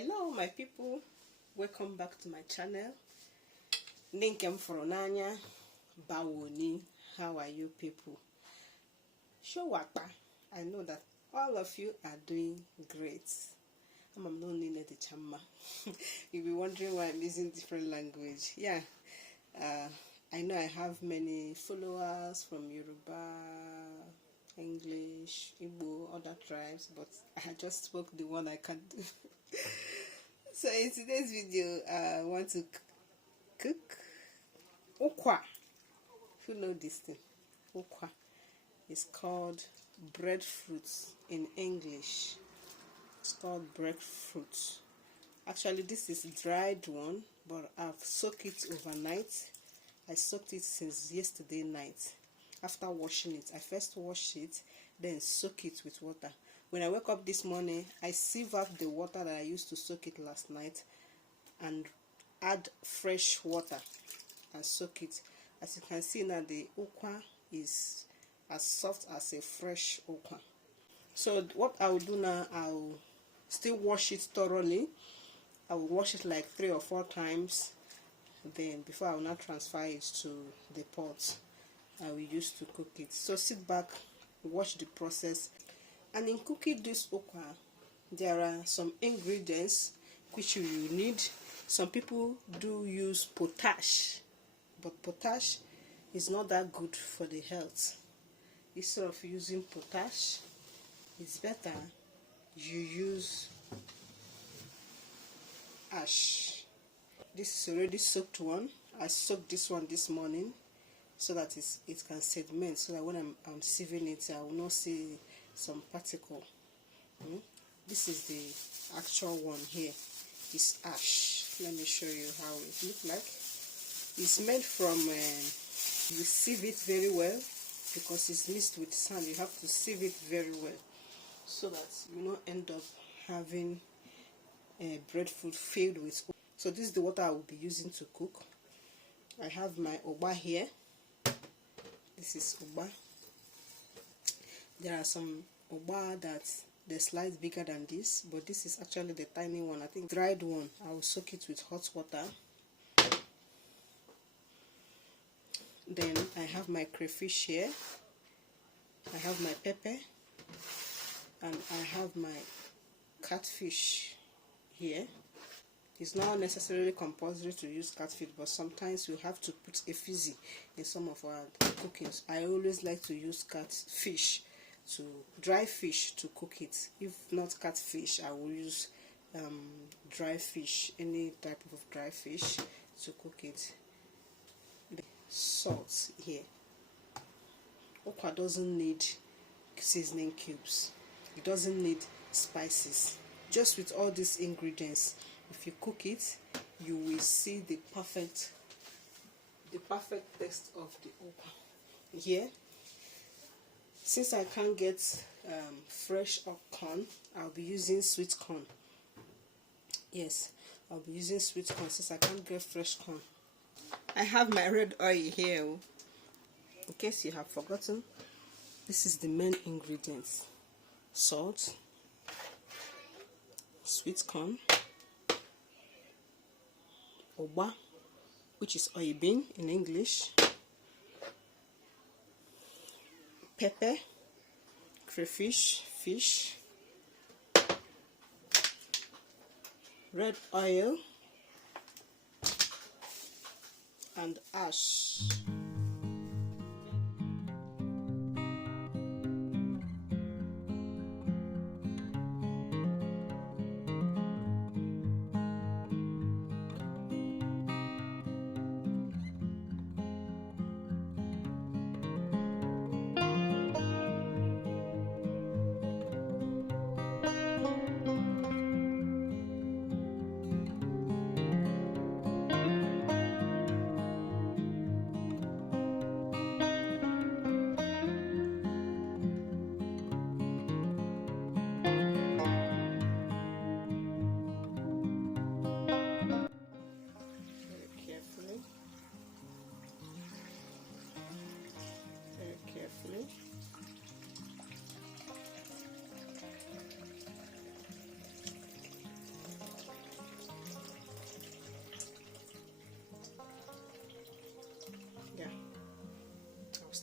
Hello my people, welcome back to my channel. Ninkem Foronanya Bawoni, how are you people? Showapa, I know that all of you are doing great. I'm not in the chama. You'll be wondering why I'm using different language. Yeah, I know I have many followers from Yoruba, English, Igbo, other tribes, but I just spoke the one I can do. So in today's video, I want to cook ukwa. If you know this thing, ukwa is called breadfruit in English. It's called breadfruit. Actually, this is dried one, but I've soaked it overnight. I soaked it since yesterday night. After washing it, I first wash it, then soak it with water. When I wake up this morning, I sieve out the water that I used to soak it last night and add fresh water and soak it. As you can see now, the ukwa is as soft as a fresh ukwa. So what I will do now, I will still wash it thoroughly. I will wash it like 3 or 4 times. Then before I will not transfer it to the pot I will use to cook it. So sit back, watch the process. And in cooking this ukwa, there are some ingredients which you will need. Some people do use potash, but potash is not that good for the health. Instead of using potash, it's better you use ash. This is already soaked one. I soaked this one this morning so that it can sediment, so that when I'm sieving it, I will not see some particle. This is the actual one here. It's ash. Let me show you how it looks like. It's made from you sieve it very well because it's mixed with sand. You have to sieve it very well so that you don't end up having breadfruit filled with. So this is the water I will be using to cook. I have my ugba here. This is ugba. There are some ugba that they're slightly bigger than this, but this is actually the tiny one. I think dried one. I will soak it with hot water. Then I have my crayfish here. I have my pepper, and I have my catfish here. It's not necessarily compulsory to use catfish, but sometimes you have to put a fizzy in some of our cookings. I always like to use catfish, to dry fish, to cook it. If not catfish, I will use dry fish, any type of dry fish, to cook it. Salt here. Ukwa doesn't need seasoning cubes. It doesn't need spices. Just with all these ingredients, if you cook it, you will see the perfect taste of the ukwa. Here, since I can't get fresh corn, I'll be using sweet corn. Yes, I'll be using sweet corn since I can't get fresh corn. I have my red oil here. In case you have forgotten, this is the main ingredients: salt, sweet corn, ugba, which is oil bean in English, pepper, crayfish, fish, red oil, and ash.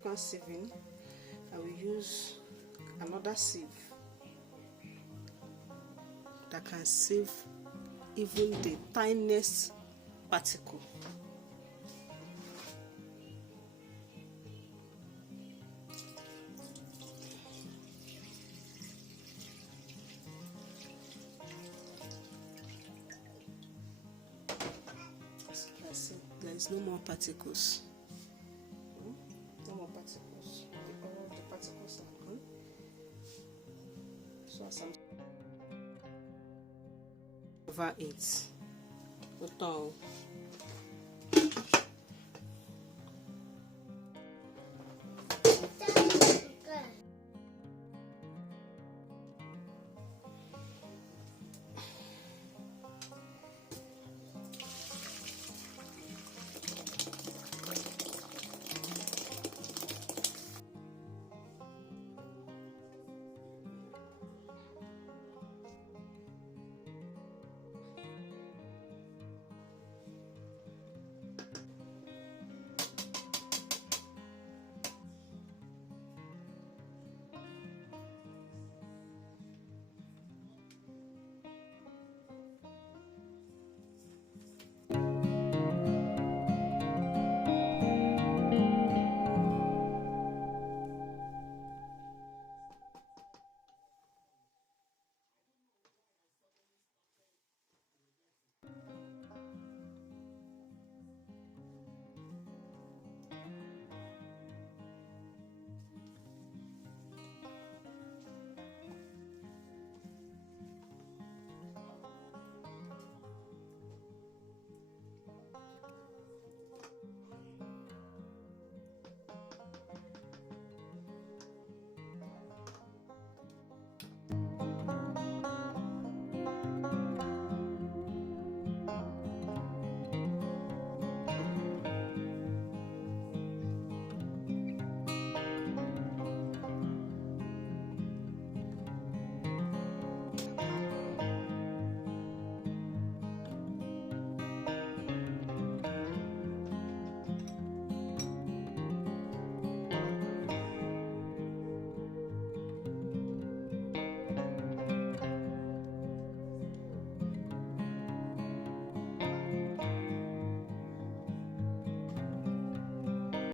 subsequent sieving, I will use another sieve that can sieve even the tiniest particle. As you can see, there is no more particles. No more particles. All the particles are gone. So as I'm over it,